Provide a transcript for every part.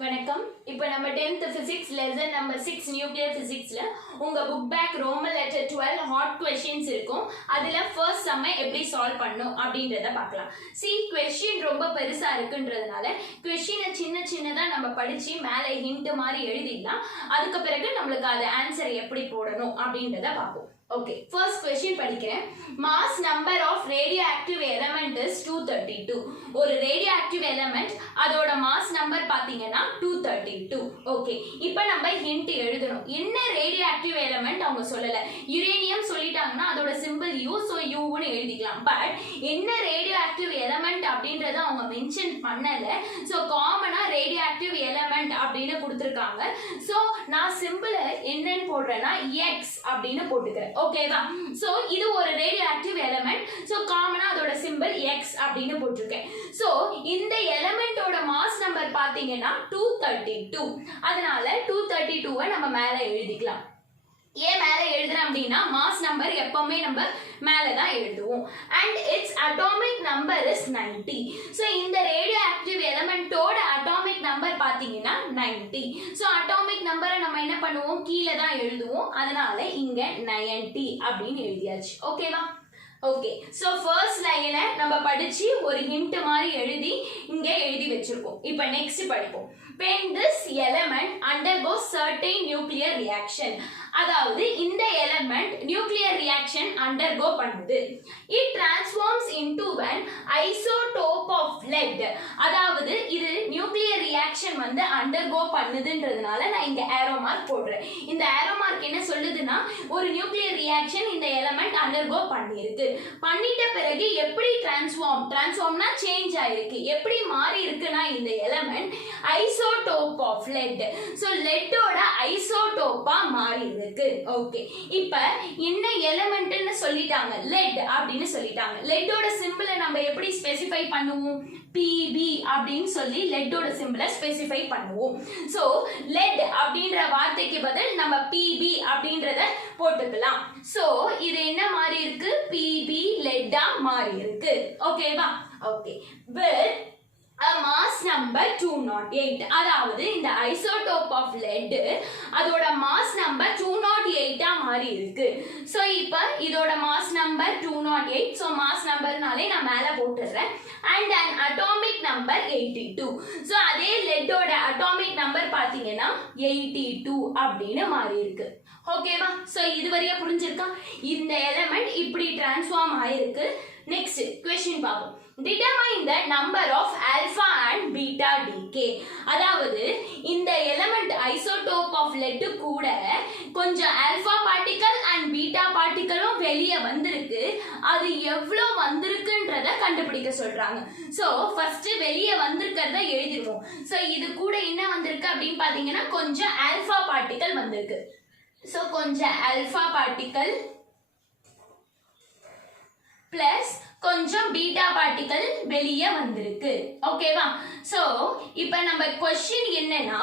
வணக்கம். இப்போ நம்ம 10th physics lesson number 6 nuclear physicsல உங்க book back roman letter 12 hot questions இருக்கும். அதுல first sum எப்படி solve பண்ணனும் அப்படின்றத பார்க்கலாம். See question ரொம்ப பெருசா இருக்குன்றதனால question சின்னதா நம்ம படிச்சி மேல hint மாதிரி எழுதிடலாம். அதுக்கு பிறகு நமக்கு அது ஆன்சர் எப்படி போடணும் அப்படின்றத பார்ப்போம். Okay, first question படிக்கிறேன். Mass number of radioactive element is 232. ஒரு radioactive element அதோட mass number பாத்தீங்கன்னா 232. Okay, இப்போ நம்ம hint எழுதணும். என்ன radioactive element அவங்க சொல்லல. யுரேனியம் சொல்லிட்டாங்கன்னா அதோட symbol U, so U ன்னு எழுதிக்கலாம். But என்ன radioactive element அப்படின்றத அவங்க மென்ஷன் பண்ணல. So காமனா radioactive element அப்படின்னு கொடுத்திருக்காங்க. So நான் symbol என்னன்னு போடுறேன்னா X அப்படின்னு போட்டுக்கிறேன். ஓகேவா? சோ இது ஒரு ரேடியோஆக்டிவ் எலிமெண்ட். சோ காமனா அதோட சிம்பல் X அப்படினு போட்டுருக்கேன். சோ இந்த எலிமெண்டோட மாஸ் நம்பர் பாத்தீங்கன்னா 232. அதனால 232 நம்ம மேல எழுதிக்கலாம். ஏன் மேல எழுதுறேன் அப்படினா மாஸ் நம்பர் எப்பவுமே நம்ம மேல தான் எழுதுவோம். and its atomic number is 90. so இந்த ரேடியோஆக்டிவ் எலிமெண்டோட அட்டாமிக் நம்பர் பாத்தீங்கன்னா 90. so அட்டாமிக் நம்பரை நம்ம என்ன பண்ணுவோம், கீழ தான் எழுதுவோம். அதனால இங்க 90 அப்படினு எழுதியாச்சு. ஓகேவா? ஓகே, சோ ஃபர்ஸ்ட் லைனை நம்ம படிச்சு ஒரு ஹிண்ட் மாதிரி எழுதி இங்க எழுதி வச்சிருக்கோம். இப்போ நெக்ஸ்ட் படிப்போம். when this element undergoes certain nuclear reaction, அதாவது இந்த எலிமெண்ட் நியூக்ளியர் ரியாக்ஷன் அண்டர்கோ பண்ணுது. it transforms into an isotope of lead. அதாவது இது நியூக்ளியர் ரியாக்ஷன் வந்து அண்டர்கோ பண்ணுதுன்றதுனால நான் இங்க ஏரோ மார்க் போடுறேன். இந்த ஏரோ மார்க் என்ன சொல்லுதுன்னா ஒரு நியூக்ளியர் ரியாக்ஷன் இந்த எலிமெண்ட் அண்டர்கோ பண்ணிருக்கு. பண்ணிட்ட பிறகு எப்படி டிரான்ஸ்ஃபார்ம்னா சேஞ்ச் ஆயிருக்கு. எப்படி மாறி இருக்குன்னா இந்த element isotope of lead. So லெட்டோட ஐசோடோப்பா மாறி இருக்கு. ஓகே, இப்போ என்ன எலிமெண்ட்னு சொல்லிட்டாங்க, லெட் அப்படின்னு சொல்லிட்டாங்க. லெட்டோட சிம்பிளை நம்ம எப்படி ஸ்பெசிஃபை பண்ணுவோம், Pb அப்படின்னு சொல்லி லெட்டோட சிம்பிளை ஸ்பெசிஃபை பண்ணுவோம். சோ லெட் அப்படின்ற வார்த்தைக்கு பதில் நம்ம Pb அப்படின்றத போட்டுக்கலாம். சோ இது என்ன மாறி இருக்கு, Pb லெட்டா மாறி இருக்கு. ஓகேவா? Okay, with a mass number 208. அதாவது இந்த ஐசோடோப் ஆஃப் லெட் அதோட மாஸ் நம்பர் 208 ஆ மாறி இருக்கு. சோ இப்போ இதோட மாஸ் நம்பர் 208. சோ மாஸ் நம்பர்னாலே நான் மேல போட்டுறேன். and an atomic number 82. So அதே லெட்டோட அட்டாமிக் நம்பர் பாத்தீங்கன்னா 82 அப்படின்னு மாறி இருக்கு. ஓகேவா? சோ இதுவரையா புரிஞ்சிருக்கா? இந்த எலிமெண்ட் இப்படி டிரான்ஸ்ஃபார்ம் ஆயிருக்கு. நெக்ஸ்ட் क्वेश्चन பாப்போம். determine the number of alpha and beta decay. அதாவது இந்த எலிமெண்ட் ஐசோடோப் ஆஃப் லெட் கூட கொஞ்சம் ஆல்பா பார்ட்டிகல் அண்ட் பீட்டா பார்ட்டிகலும் வெளியே வந்திருக்கு. அது எவ்வளவு வந்திருக்குன்றத கண்டுபிடிக்க சொல்றாங்க. சோ ஃபர்ஸ்ட் வெளியே வந்திருக்கிறத எழுதிடுவோம். சோ இது கூட என்ன வந்திருக்கு அப்படின்னு பாத்தீங்கன்னா கொஞ்சம் ஆல்பா பார்ட்டிகல் வந்திருக்கு. சோ கொஞ்சம் ஆல்பா பார்ட்டிகல் பிளஸ் கொஞ்சம் பீட்டா பார்ட்டிகல் வெளியே வந்திருக்கு. ஓகேவா? சோ இப்போ நம்ம क्वेश्चन என்னன்னா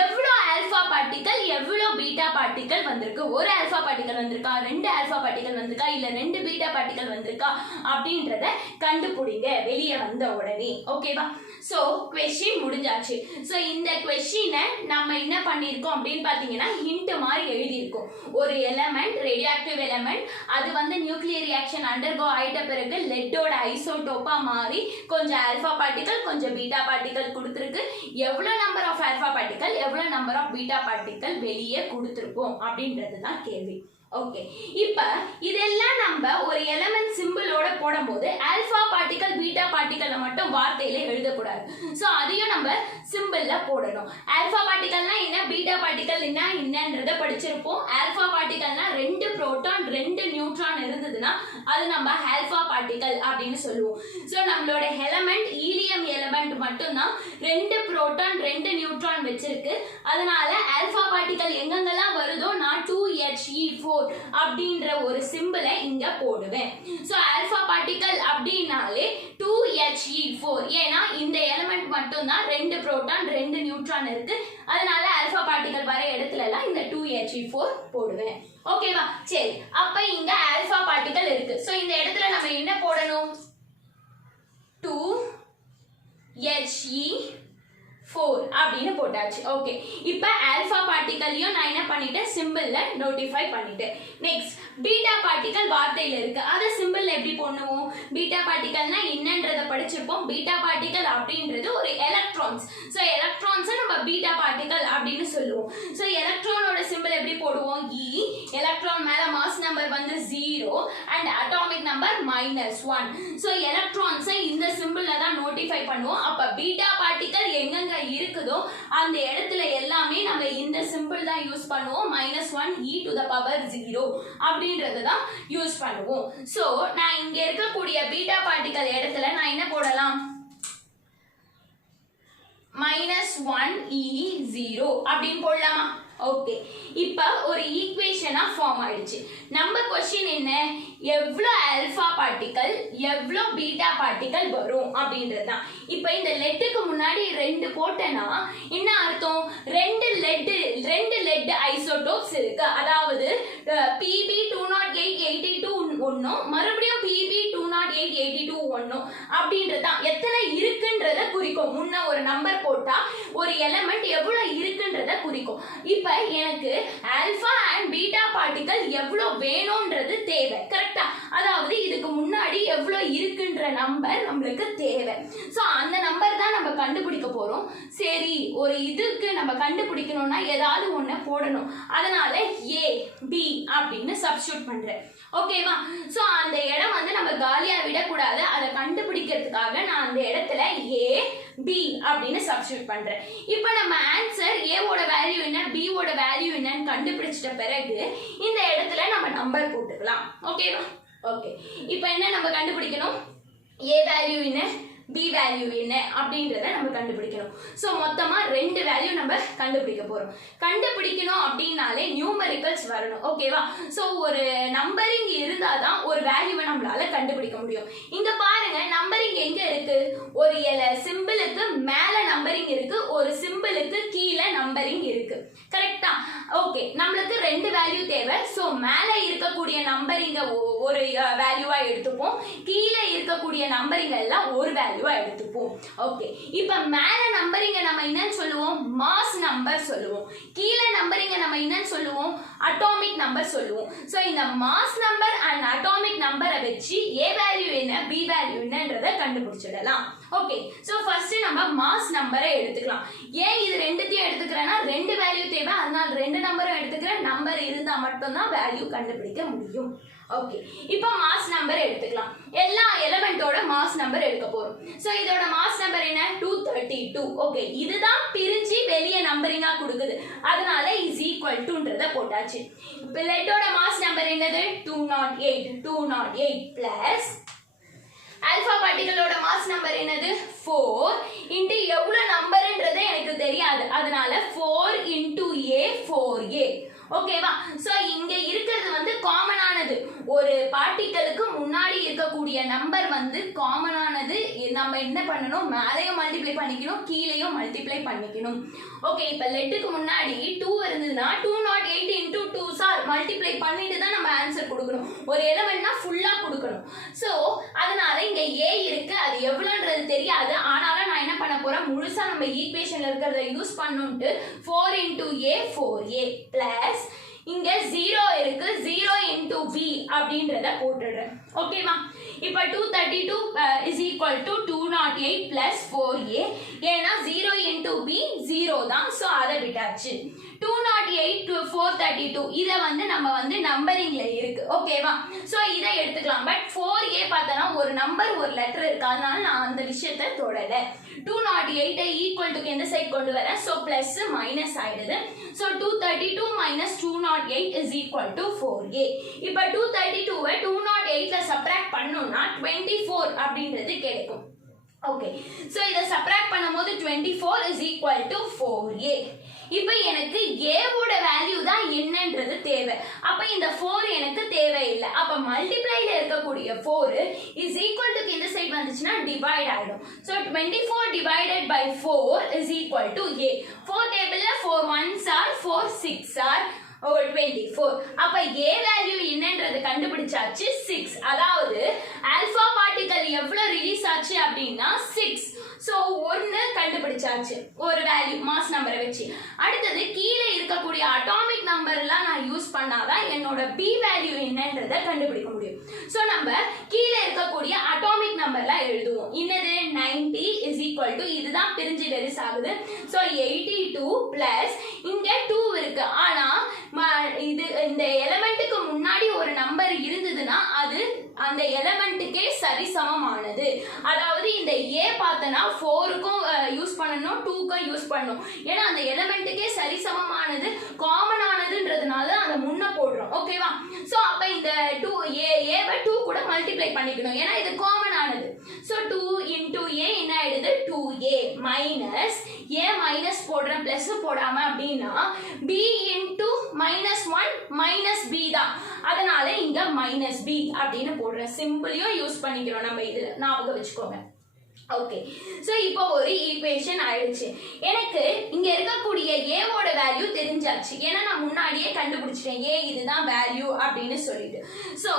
எவ்வளவு ஆல்பா பார்ட்டிகல் எவ்வளவு பீட்டா பார்ட்டிகல் வந்திருக்கு, ஒரு ஆல்பா பார்ட்டிகல் வந்திருக்கா, ரெண்டு ஆல்பா பார்ட்டிகல் வந்திருக்கா, இல்ல ரெண்டு பீட்டா பார்ட்டிகல் வந்திருக்கா அப்படின்றத கண்டுபிடிங்க வெளியே வந்த உடனே. ஓகேவா? சோ क्वेश्चन முடிஞ்சாச்சு. சோ இந்த क्वेश्चனை நம்ம என்ன பண்ணிருக்கோம் அப்படின்னு பாத்தீங்கன்னா ஹிண்ட் மாதிரி எழுதி இருக்கோம். ஒரு எலிமெண்ட் ரேடியோஆக்டிவ் எலிமெண்ட் அது வந்து நியூக்ளியர் ரியாக்ஷன் அண்டர்கோ ஆயிட்ட பிறகு லெட்டோட ஐசோடோப்பா மாறி கொஞ்சம் ஆல்பா பார்ட்டிகல் கொஞ்சம் பீட்டா பார்ட்டிகல் கொடுத்திருக்கு. எவ்வளவு நம்பர் ஆஃப் ஆல்பா பார்ட்டிகல் எவ்வளவு நம்பர் ஆஃப் பீட்டா பார்ட்டிகல் வெளியே கொடுத்திருக்கோம் அப்படின்றது தான் கேள்வி. ஓகே, இப்போ இதெல்லாம் நம்ம ஒரு எலிமெண்ட் சிம்பிளோட போடும்போது ஆல்பா பார்ட்டிகல் பீட்டா பார்ட்டிகல் மட்டும் வார்த்தையில எழுதக்கூடாது. சோ அதையும் நம்ம சிம்பிள்ல போடணும். ஆல்பா பார்ட்டிகல்னா என்ன, பீட்டா பார்ட்டிகல் என்னன்றத படிச்சிருப்போம். ஆல்பா பார்ட்டிகல்னா ரெண்டு புரோட்டான் ரெண்டு நியூட்ரான் இருந்ததுன்னா அது நம்ம ஆல்பா பார்ட்டிகல் அப்படின்னு சொல்லுவோம். சோ நம்மளோட எலிமெண்ட் ஈலியம் எலிமெண்ட் மட்டும்தான் ரெண்டு புரோட்டான் ரெண்டு நியூட்ரான் வச்சிருக்கு. அதனால ஆல்பா பார்ட்டிகல் எங்கெங்கெல்லாம் வருதோ நான் 2He4 அப்படின்ற ஒரு சிம்பிளை இங்க போடுவேன். சோ ஆல்பா பார்ட்டிகல் அப்படினாலே 2He4. ஏனா இந்த எலிமெண்ட் மட்டும் தான் ரெண்டு புரோட்டான் ரெண்டு நியூட்ரான் இருக்கு. அதனால ஆல்பா பார்ட்டிகல் வர இடத்துல எல்லாம் இந்த 2He4 போடுவேன். ஓகேவா? சரி, அப்ப இங்க ஆல்பா பார்ட்டிகல் இருக்கு. சோ இந்த இடத்துல நம்ம என்ன போடணும், 2He4 4 அப்படின்னு போட்டாச்சு. ஓகே, இப்போ ஆல்பா பார்ட்டிகல்லையும் நான் என்ன பண்ணிட்டேன், சிம்பிள்ல நோட்டிஃபை பண்ணிட்டேன். நெக்ஸ்ட் பீட்டா பார்ட்டிகல் வார்த்தையில இருக்கு, அதை சிம்பிள்ல எப்படி பண்ணுவோம்? பீட்டா பார்ட்டிகல்னா என்னன்றதை படிச்சிருப்போம். பீட்டா பார்ட்டிகல் அப்படின்றது ஒரு எலக்ட்ரான்ஸ். ஸோ எலக்ட்ரான்ஸை நம்ம பீட்டா பார்ட்டிகல் அப்படின்னு சொல்லுவோம். ஸோ எலக்ட்ரானோட சிம்பிள் எப்படி போடுவோம்? E. எலக்ட்ரான் மேல மாஸ் நம்பர் வந்து 0 அண்ட் அட்டாமிக் நம்பர் -1. ஸோ எலக்ட்ரான்ஸை இந்த சிம்பிள்ல தான் நோட்டிஃபை பண்ணுவோம். அப்ப பீட்டா பார்ட்டிகல் எங்கெங்க இருக்குதோ அந்த இடத்துல எல்லாமே நம்ம இந்த சிம்பிள் தான் யூஸ் பண்ணுவோம். -1 e⁻0 அப்படின்றத தான் யூஸ் பண்ணுவோம். சோ நான் இங்க இருக்கக்கூடிய பீட்டா பார்ட்டிகல் இடத்துல நான் என்ன போடலாம்? -1 e0 அப்படின்னு போடலாமா? ஓகே, இப்போ ஒரு ஈக்குவேஷனா ஃபார்ம் ஆயிடுச்சு. நம்ம क्वेश्चन என்ன, எவ்வளோ ஆல்பா பார்ட்டிகல் எவ்வளோ பீட்டா பார்ட்டிகல் வரும் அப்படின்றது தான். இப்போ இந்த லெட்டுக்கு முன்னாடி 2 போட்டேன்னா என்ன அர்த்தம்? ரெண்டு லெட் ஐசோடோப்ஸ் இருக்கு. அதாவது Pb20882 ஒன்னும் மறுபடியும் Pb20882 ஒன்னும் அப்படின்றது தான். எத்தனை இருக்குன்றத குறிக்கும். முன்ன ஒரு நம்பர் போட்டா ஒரு எலிமெண்ட் எவ்வளவு இருக்குன்றத குறிக்கும். இப்போ எனக்கு ஆல்பா அண்ட் பீட்டா பார்ட்டிகல் எவ்வளவு வேணும்ன்றது தேவை. கரெக்டா? அதாவது இதுக்கு முன்னாடி எவ்வளவு இருக்குன்ற நம்பர் நம்மளுக்கு தேவை. சோ அந்த நம்பர் தான் நம்ம கண்டுபிடிக்க போறோம். சரி, ஒரு இதுக்கு நம்ம கண்டுபிடிக்கணும்னா ஏதாவது ஒண்ணு போடணும். அதனால A B அப்படின்னு சப்ஸ்டிட்யூட் பண்றேன். ஓகேவா? சோ அந்த இடம் வந்து நம்ம காலியா விடக்கூடாது. அதை கண்டுபிடிக்கிறதுக்காக நான் அந்த இடத்துல A B அப்படின்னு சப்ஸ்டிட்யூட் பண்றேன். இப்போ நம்ம ஆன்சர் A ஓட வேல்யூ என்ன, B ஓட வேல்யூ என்னன்னு கண்டுபிடிச்சிட்ட பிறகு இந்த இடத்துல நம்ம நம்பர் போட்டுக்கலாம். ஓகேவா? ஓகே, இப்போ என்ன நம்ம கண்டுபிடிக்கணும்? A வேல்யூ என்ன, B வேல்யூ என்ன அப்படின்றத நம்ம கண்டுபிடிக்கணும். ஸோ மொத்தமா 2 வேல்யூ நம்ம கண்டுபிடிக்க போறோம். கண்டுபிடிக்கணும் அப்படின்னாலே நியூமரிக்கல்ஸ் வரணும். ஓகேவா? ஸோ ஒரு நம்பரிங் இருந்தாதான் ஒரு வேல்யூவை நம்மளால கண்டுபிடிக்க முடியும். இங்க பாருங்க, நம்பரிங் எங்க இருக்கு? ஒரு சிம்பிளுக்கு மேல நம்பரிங் இருக்கு, ஒரு சிம்பிளுக்கு கீழே நம்பரிங் இருக்கு. கரெக்டா? ஓகே, நம்மளுக்கு 2 வேல்யூ தேவை. ஸோ மேல இருக்கக்கூடிய நம்பரிங்க ஒரு வேல்யூவா எடுத்துப்போம், கீழே இருக்கக்கூடிய நம்பரிங் எல்லாம் ஒரு வேல்யூ எடுத்துப்போம். ஓகே, இப்போ மேல நம்பரிங்க நம்ம என்னன்னு சொல்லுவோம்? மாஸ் நம்பர் சொல்லுவோம். கீழே நம்பரிங்க நம்ம என்னன்னு சொல்லுவோம்? அட்டாமிக் நம்பர் சொல்லுவோம். சோ இந்த மாஸ் நம்பர் அண்ட் அட்டாமிக் நம்பரை வச்சு A வேல்யூ என்ன, B வேல்யூ என்னன்றதை கண்டுபிடிச்சிடலாம். ஓகே, சோ ஃபர்ஸ்ட் நம்ம மாஸ் நம்பரை எடுத்துக்கலாம். ஏன் இது ரெண்டுத்தையும் எடுத்துக்கிறேன்னா 2 வேல்யூ தேவை, அதனால 2 நம்பரும் எடுத்துக்கிறேன். நம்பர் இருந்தா மட்டும் தான் வேல்யூ கண்டுபிடிக்க முடியும். ஓகே, இப்போ மாஸ் நம்பர் எடுத்துக்கலாம். எல்லா எலிமெண்டோட மாஸ் நம்பர் எடுக்க போறோம். சோ இதோட மாஸ் நம்பர் என்ன? 232. ஓகே, இதுதான் பிரிஞ்சு வெளியே நம்பரிங்கா கொடுக்குது, அதனால இஸ் ஈக்குவல் டுன்றத போட்டாச்சு. இப்போ லெட்டோட மாஸ் நம்பர் என்னது? 208 பிளஸ் ஆல்பா பார்ட்டிகளோட மாஸ் நம்பர் என்னது? 4 இன்டு எவ்வளவு நம்பர்ன்றது எனக்கு தெரியாது, அதனால 4 இன்டு A 4A. ஓகேவா? சோ இங்க இருக்கிறது வந்து காமனானது. ஒரு பார்ட்டிகளுக்கு முன்னாடி இருக்கக்கூடிய நம்பர் வந்து காமனானது. நம்ம என்ன பண்ணணும்? மேலையும் மல்டிப்ளை பண்ணிக்கணும், கீழையும் மல்டிப்ளை பண்ணிக்கணும். ஓகே, இப்போ லெட்டுக்கு முன்னாடி 2 இருந்ததுன்னா 208 இன்டு 2 சார் மல்டிப்ளை பண்ணிட்டு தான் நம்ம ஆன்சர் கொடுக்கணும். ஒரு எலிமெண்ட்னா ஃபுல்லா கொடுக்கணும். சோ அதனால இங்க A இருக்கு, அது எவ்வளவுன்றது தெரியாது. ஆனாலும் நான் என்ன பண்ண போறேன்? முழுசா நம்ம ஈக்குவேஷன்ல இருக்கிறத யூஸ் பண்ணுட்டு 4 இன்டு A 4A பிளஸ் இங்க 0 இருக்கு, 0 இன்டு B அப்படின்றத போட்டுடுறேன். ஓகேவா? இப்போ 232 is equal to 208 plus 4A. ஏன்னா 0 இன்டு B 0 தான், ஸோ அதை விட்டாச்சு. 208 to 432 இதை வந்து நம்ம வந்து நம்பரிங்ல இருக்கு. ஓகேவா? ஸோ இதை எடுத்துக்கலாம். பட் 4A பார்த்தோன்னா ஒரு நம்பர் ஒரு லெட்டர் இருக்கு, அதனால நான் அந்த விஷயத்தை தொடலை. 208 ஈக்குவல் டு எந்த சைட் கொண்டு வரேன்? ஸோ பிளஸ் மைனஸ் ஆயிடுது. So 232 minus 208 is equal to 4A. இப்போ 232வை 208ல சப்ராக்ட் பண்ணோம்னா 24 அப்படின்றது கிடைக்கும். ஓகே, ஸோ இதை சப்ராக்ட் பண்ணும்போது 24 is equal to 4A. இப்போ எனக்கு A ஓட வேல்யூ தான் என்னன்றது தேவை. அப்ப இந்த 4 எனக்கு தேவையில்லை. அப்ப மல்டிப்ளைல இருக்கக்கூடிய 4 is equal to இந்த சைடு வந்துச்சுன்னா டிவைட் ஆயிடும். So 24 divided by 4 is equal to A. 4 டேபிள்ல 4 1s are 4 6 are 24. அப்ப A வேல்யூ என்னன்றது கண்டுபிடிச்சாச்சு 6. அதாவது ஆல்பா பார்ட்டிகல் எவ்வளவு ரிலீஸ் ஆச்சு அப்படின்னா 6. ஸோ ஒன்று கண்டுபிடிச்சாச்சு ஒரு வேல்யூ மாஸ் நம்பரை வச்சு. அடுத்தது கீழே இருக்கக்கூடிய அட்டாமிக் நம்பர்லாம் நான் யூஸ் பண்ணாதான் என்னோட பி வேல்யூ என்னன்றதை கண்டுபிடிக்க முடியும். ஸோ நம்ம கீழே இருக்கக்கூடிய அட்டாமிக் நம்பர்லாம் எழுதுவோம். இன்னது 90 இஸ் ஈக்குவல் டு, இதுதான் பிரிஞ்சு டெரிஸ் ஆகுது. ஸோ 82 பிளஸ் இங்க 2 இருக்கு. ஆனா இது இந்த எலிமெண்ட்டுக்கு முன்னாடி ஒரு நம்பர் இருந்ததுன்னா அது அந்த எலிமெண்ட்டுக்கே சரிசமமானது. அதாவது இந்த ஏ பார்த்தனா 4க்கும் யூஸ் பண்ணணும், 2க்கும் யூஸ் பண்ணணும். ஏன்னா அந்த எலிமெண்ட்டுக்கே சரிசமமானது காமன் ஆனதுன்றதுனால அதை முன்ன போடுறோம். ஓகேவா? ஸோ அப்ப இந்த 2 ஏவை 2 கூட மல்டிப்ளை பண்ணிக்கணும். ஏன்னா இது காமன் ஆனது. ஸோ 2 இன்டூ ஏ என்ன ஆயிடுது? 2a மைனஸ் ஏ மைனஸ் போடுறேன் பிளஸ் போடாம அப்படின்னா b இன்டூ -1 மைனஸ் b தான். அதனால இங்க மைனஸ் b அப்படின்னு போடுறேன். சிம்பிளையும் யூஸ் பண்ணிக்கிறோம் நம்ம இதுல, ஞாபகம் வச்சுக்கோங்க. ஓகே, ஸோ இப்போ ஒரு ஈக்குவேஷன் ஆயிடுச்சு. எனக்கு இங்க இருக்கக்கூடிய ஏவோட வேல்யூ தெரிஞ்சாச்சு. ஏன்னா நான் முன்னாடியே கண்டுபிடிச்சிட்டேன் ஏ இதுதான் வேல்யூ அப்படின்னு சொல்லிட்டு. ஸோ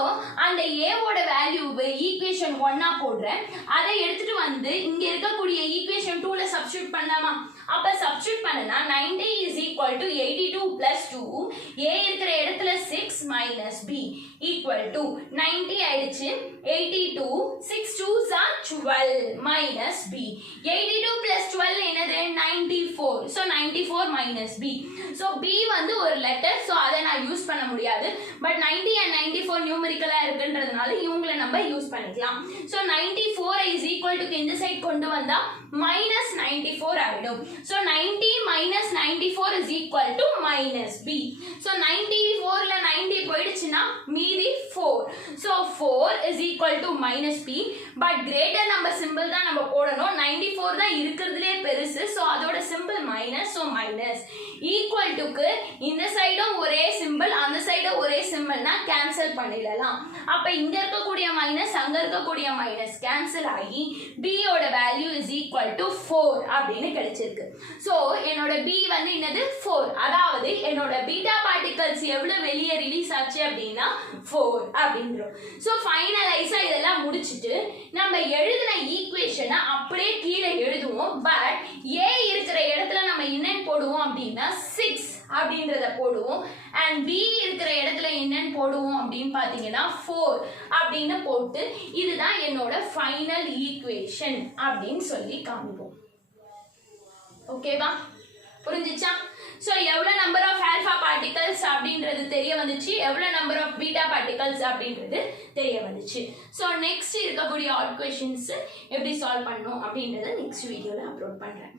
அந்த ஏவோட வேல்யூவை ஈக்குவேஷன் 1 போடுறேன். அதை எடுத்துட்டு வந்து இங்க இருக்கக்கூடிய ஈக்குவேஷன் 2ல சப்ஸ்டிட்யூட் பண்ணலாமா? அப்ப சப்ஸ்டிட்யூட் பண்ணனா 90 இஸ் ஈக்குவல் டு 82 பிளஸ் 2, ஏ இருக்கிற இடத்துல 6 மைனஸ் b ஈக்குவல் டு 90 ஆயிடுச்சு. 82 6 2s are 12 minus b. 82 plus 12 என்னது? 94. So 94 minus b. So b வந்து ஒரு லெட்டர். So அதை நான் யூஸ் பண்ண முடியாது. பட் 90 and 94 நியூமெரிக்கலா இருக்குன்றதுனால இவங்களை நம்ம யூஸ் பண்ணிக்கலாம். So 94 is equal to இந்த சைடு கொண்டு வந்தா minus 94 ஆயிடும். So 90 minus 94 is equal to minus b. So 94ல 90 போயிடுச்சுன்னா மீதி 4. So 4 is equal to minus b. But greater number symbol தான் நம்ம போடணும். 94 தான் இருக்கிறதுலே பெருசு. So அதோட simple minus. So minus equal டுக்கு இந்த சைடும் ஒரே சிம்பிள், அந்த சைடும் ஒரே சிம்பிள்னா கேன்சல் பண்ணிடலாம். அப்ப இங்க இருக்கக்கூடிய மைனஸ் அங்க இருக்கக்கூடிய மைனஸ் கேன்சல் ஆகி b ஓட வேல்யூ இஸ் ஈக்குவல் டு 4 அப்படின்னு கிடைச்சிருக்கு. ஸோ என்னோட b வந்து என்னது? 4. அதாவது என்னோட பீட்டா பார்ட்டிகல்ஸ் எவ்வளவு வெளியே ரிலீஸ் ஆச்சு அப்படின்னா 4 அப்படின்றோம். ஸோ ஃபைனலைஸா இதெல்லாம் முடிச்சுட்டு நம்ம எழுதின ஈக்குவேஷனை அப்படியே கீழே எழுதுவோம். பட் ஏ இருக்கிற இடத்துல நம்ம என்னன்னு போடுவோம் அப்படின்னா 6 அப்படின்றத போடுவோம். அண்ட் b இருக்கிற இடத்துல என்னன்னு போடுவோம் அப்படின்னு பாத்தீங்கன்னா 4 அப்படின்னு போட்டு இதுதான் என்னோட ஃபைனல் ஈக்குவேஷன் அப்படின்னு சொல்லி காமிப்போம். ஓகேவா? புரிஞ்சிச்சா? ஸோ எவ்வளோ நம்பர் ஆஃப் ஆல்ஃபா பார்ட்டிகல்ஸ் அப்படின்றது தெரிய வந்துச்சு, எவ்வளோ நம்பர் ஆஃப் பீட்டா பார்ட்டிகல்ஸ் அப்படின்றது தெரிய வந்துச்சு. ஸோ நெக்ஸ்ட் இருக்கக்கூடிய ஆட் கொஷின்ஸ் எப்படி சால்வ் பண்ணணும் அப்படின்றத நெக்ஸ்ட் வீடியோவில் அப்லோட் பண்ணுறேன்.